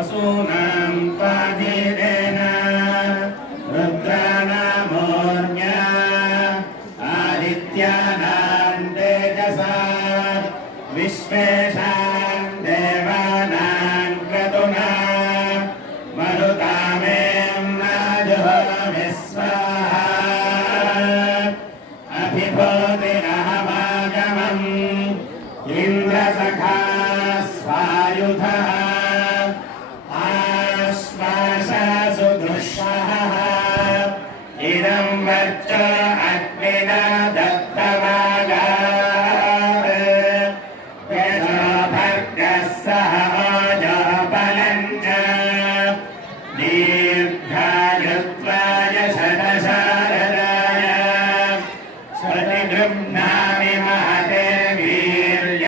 वसूनां त्वाधीनेन रुद्राणामोर्म्या आदित्यानां तेजसा विश्वेशां देवानां क्रतुना मरुतामें नाजुहोमि स्वाहा अभिभूतिरहमागमम् इन्द्रसखा स्वायुधः